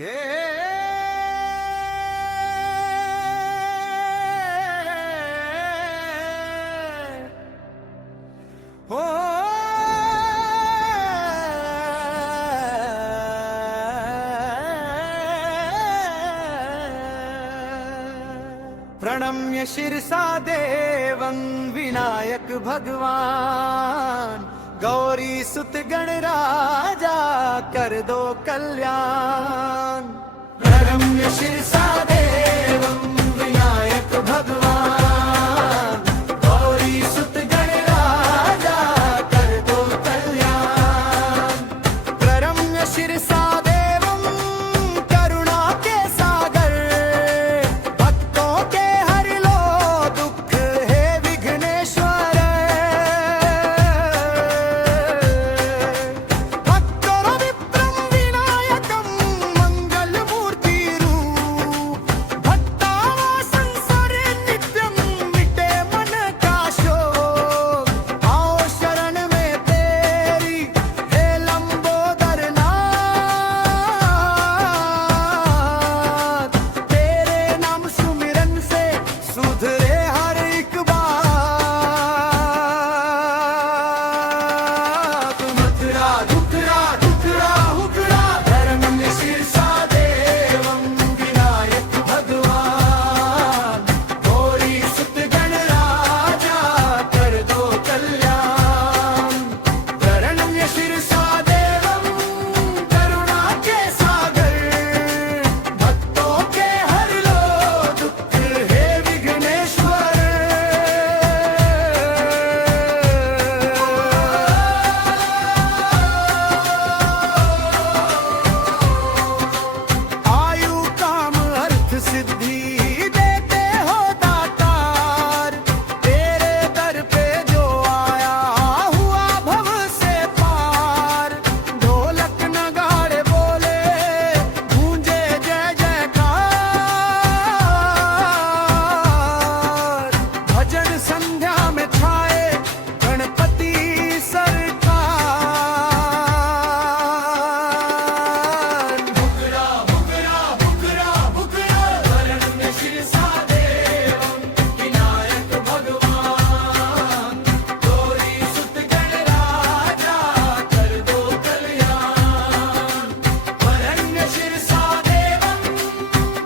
हे हो प्रणम्य शिरसा देवं विनायक भगवान, गौरी सुत गणराजा कर दो कल्याण। प्रणम्य शिरसा देवं विनायक भगवान, गौरी सुत गणराजा कर दो कल्याण। प्रणम्य शिरसा देवं करुणा के सागर, भक्तों के हर लो दुख हे विघ्नेश्वर। भक्तों विप्रम विनायकं मंगल मूर्ति रूप, भक्तावासन सरे नित्यं मिटे मन का शोक। आओ शरण में तेरी हे लंबोदर नाथ, तेरे नाम सुमिरन से सुधरे हर एक बात। मथुरा दुखरा दुखरा हुकरा, प्रणम्य शिरसा देवं विनायक भगवान, गौरी सुत गणराजा कर दो कल्याण। प्रणम्य शिरसा देवं करुणा के सागर, भक्तों के हर लो दुख हे विघ्नेश्वर। आयु काम अर्थ सिद्धि देते हो दातार, तेरे दर पे जो आया हुआ भव से पार। ढोलक नगाड़े बोले गूंजे जय जयकार, भजन संध्या में छाए गणपति सरकार। बुकरा बुकरा बुकरा बुकरा, प्रणम्य शिरसा देवं विनायक भगवान, गौरी सुत गणराजा कर दो कल्याण। प्रणम्य शिरसा देवं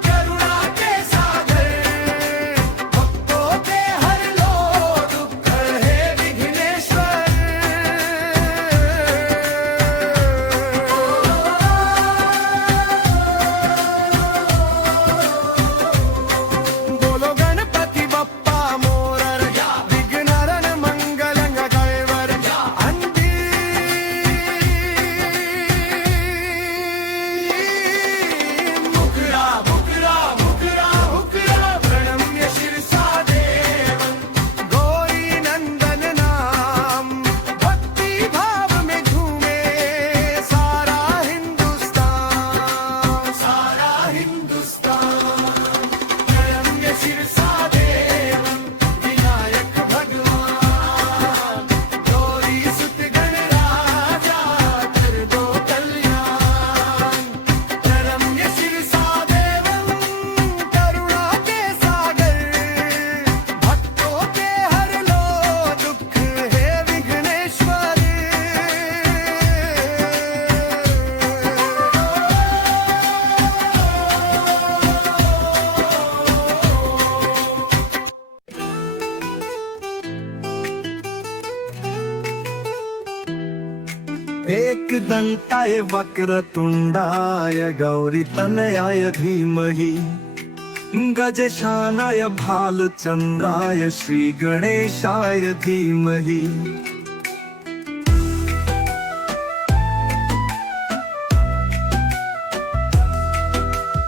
करुणा के सागर, भक्तों के हर लो दुख हे विघ्नेश्वर। बोलो गणपति बप्पा मोरया, विघ्नहरण मंगलं गैवर अंडी। मुकरा मुकरा मुकरा मुकरा, प्रणम्य शिरसा देवं गौरी नंदन नाम। भक्ति भाव में झूमे सारा हिंदुस्तान, सारा हिंदुस्तान। प्रणम्य शिरसा देवं विनायक भगवान, गौरी सुत गणराजा कर दो कल्याण। प्रणम्य शिरसा देवं करुणा के सागर, भक्तों के हर लो दुख हे विघ्नेश्वर। एकदन्ताय वक्रतुण्डाय गौरीतनयाय धीमहि, गजशानाय भालचन्द्राय श्रीगणेशाय धीमहि।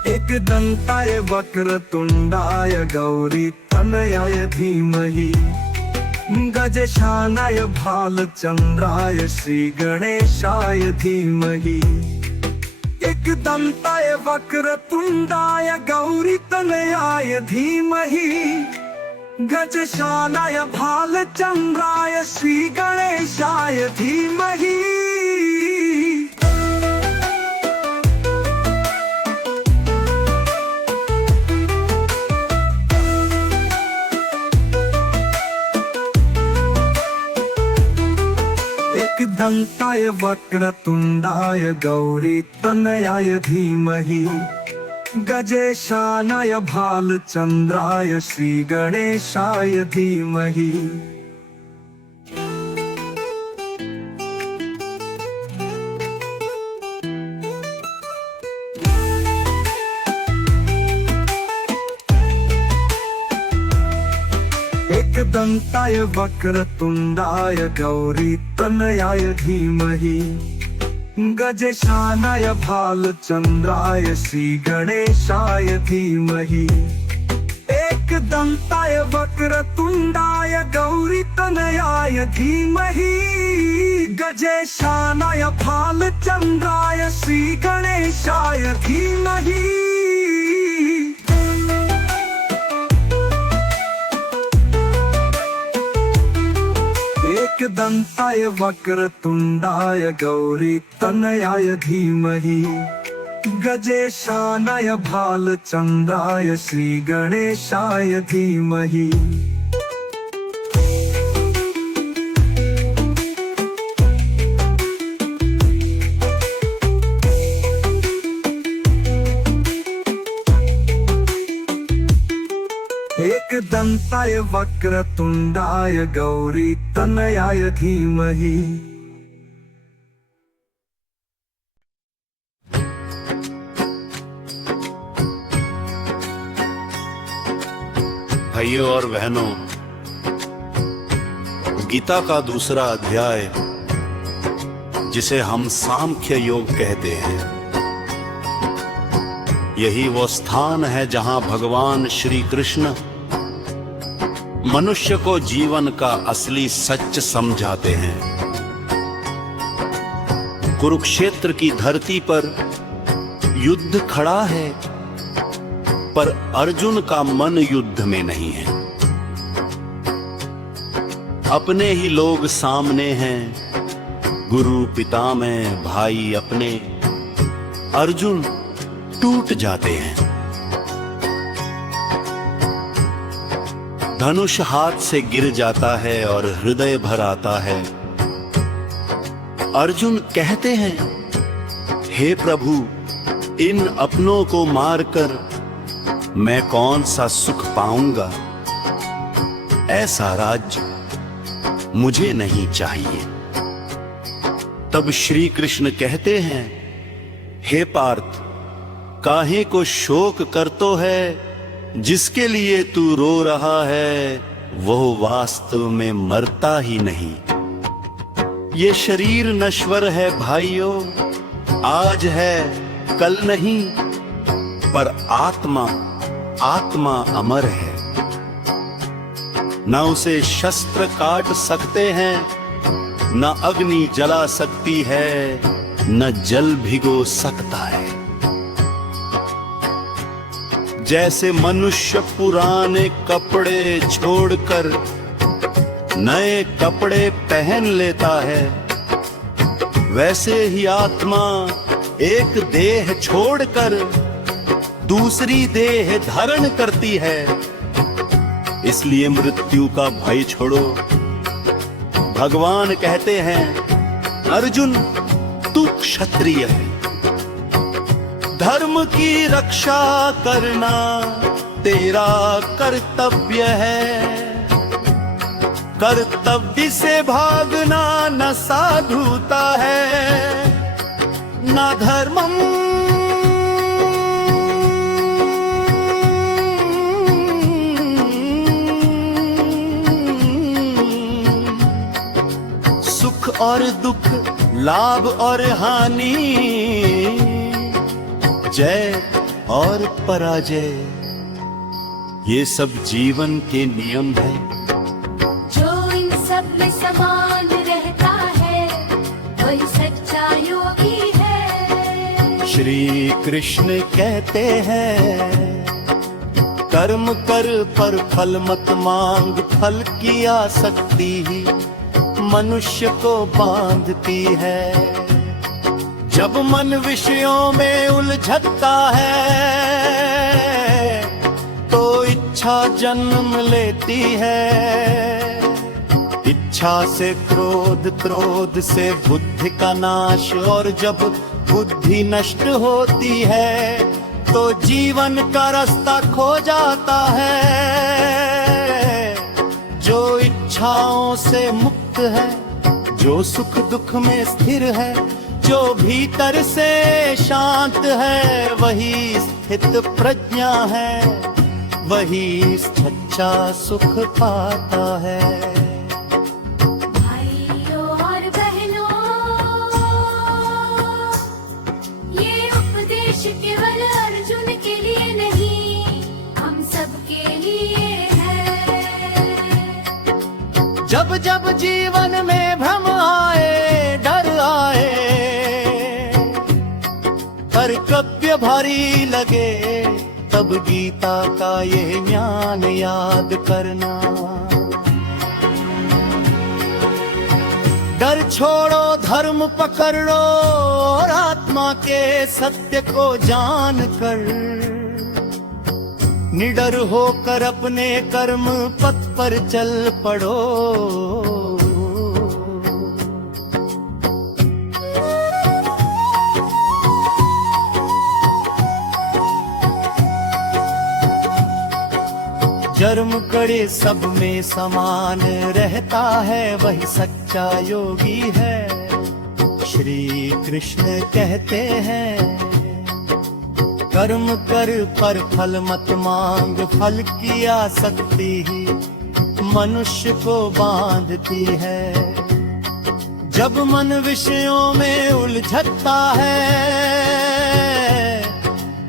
एकदन्ताय वक्रतुण्डाय गौरीतनयाय धीमहि, गजशानाय भालचन्द्राय श्रीगणेशाय धीमहि। एकदन्ताय वक्रतुण्डाय गौरीतनयाय धीमहि, गजशानाय भालचन्द्राय श्रीगणेशाय धीमहि। एकदन्ताय वक्रतुण्डाय गौरीतनयाय धीमहि गजेशानाय भालचन्द्राय श्रीगणेशाय धीमहि। एकदन्ताय वक्रतुण्डाय गौरीतनयाय धीमहि गजेशानाय भालचन्द्राय श्रीगणेशाय धीमहि। एकदन्ताय वक्रतुण्डाय गौरीतनयाय धीमहि गजेशानाय भालचन्द्राय श्रीगणेशाय धीमहि। एकदन्ताय वक्रतुण्डाय गौरीतनयाय धीमहि गजेशानाय भालचन्द्राय श्रीगणेशाय धीमहि। एकदन्ताय वक्रतुण्डाय गौरीतनयाय धीमहि। भाइयों और बहनों, गीता का दूसरा अध्याय जिसे हम सांख्य योग कहते हैं, यही वो स्थान है जहां भगवान श्री कृष्ण मनुष्य को जीवन का असली सच समझाते हैं। कुरुक्षेत्र की धरती पर युद्ध खड़ा है, पर अर्जुन का मन युद्ध में नहीं है। अपने ही लोग सामने हैं, गुरु पितामह भाई अपने, अर्जुन टूट जाते हैं। धनुष हाथ से गिर जाता है और हृदय भर आता है। अर्जुन कहते हैं, हे प्रभु, इन अपनों को मारकर मैं कौन सा सुख पाऊंगा? ऐसा राज्य मुझे नहीं चाहिए। तब श्री कृष्ण कहते हैं, हे पार्थ, काहे को शोक करतो है? जिसके लिए तू रो रहा है वह वास्तव में मरता ही नहीं। ये शरीर नश्वर है भाइयों, आज है कल नहीं, पर आत्मा अमर है। न उसे शस्त्र काट सकते हैं, न अग्नि जला सकती है, न जल भिगो सकता है। जैसे मनुष्य पुराने कपड़े छोड़कर नए कपड़े पहन लेता है, वैसे ही आत्मा एक देह छोड़कर दूसरी देह धारण करती है। इसलिए मृत्यु का भय छोड़ो। भगवान कहते हैं, अर्जुन तू क्षत्रिय है, धर्म की रक्षा करना तेरा कर्तव्य है। कर्तव्य से भागना न साधुता है, न धर्मम सुख और दुख, लाभ और हानि, जय और पराजय, ये सब जीवन के नियम है। जो इन सब में समान रहता है वही सच्चा योगी है। श्री कृष्ण कहते हैं, कर्म कर पर फल मत मांग, फल की आसक्ति ही मनुष्य को बांधती है। जब मन विषयों में उलझता है तो इच्छा जन्म लेती है। इच्छा से क्रोध क्रोध से बुद्धि का नाश। और जब बुद्धि नष्ट होती है तो जीवन का रास्ता खो जाता है। जो इच्छाओं से मुक्त है, जो सुख दुख में स्थिर है, जो भीतर से शांत है, वही स्थित प्रज्ञा है, वही सच्चा सुख पाता है। भाइयों और बहनों, ये उपदेश केवल अर्जुन के लिए नहीं, हम सबके लिए है। जब जब जीवन में भ्रम आए, डर आए, कर्तव्य भारी लगे, तब गीता का ये ज्ञान याद करना। डर छोड़ो, धर्म पकड़ लो, और आत्मा के सत्य को जान कर निडर होकर अपने कर्म पथ पर चल पड़ो। जन्म कड़े सब में समान रहता है, वही सच्चा योगी है। श्री कृष्ण कहते हैं, कर्म कर पर फल मत मांग, फल की आसक्ति ही मनुष्य को बांधती है। जब मन विषयों में उलझता है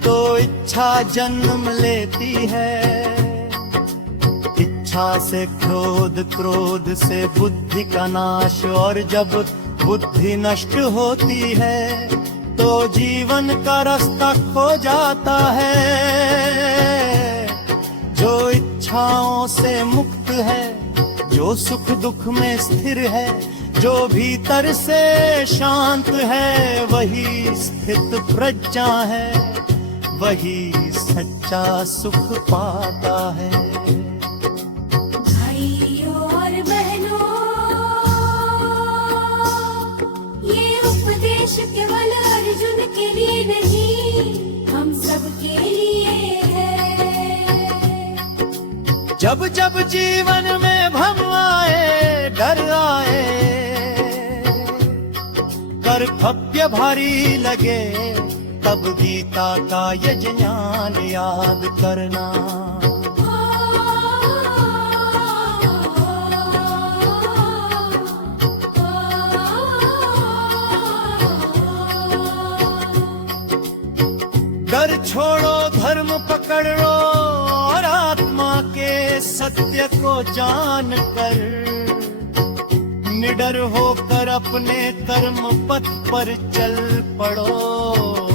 तो इच्छा जन्म लेती है। इच्छा से क्रोध, क्रोध से बुद्धि का नाश। और जब बुद्धि नष्ट होती है तो जीवन का रास्ता खो जाता है। जो इच्छाओं से मुक्त है, जो सुख दुख में स्थिर है, जो भीतर से शांत है, वही स्थित प्रज्ञा है, वही सच्चा सुख पाता है। भाइयों और बहनों, ये उपदेश केवल अर्जुन के लिए नहीं, हम सबके लिए है। जब जब जीवन में भ्रम आए, डर आए, कर्तव्य भारी लगे, तब गीता का ये ज्ञान याद करना। डर छोड़ो, धर्म पकड़ लो, और आत्मा के सत्य को जान कर निडर होकर अपने कर्म पथ पर चल पड़ो।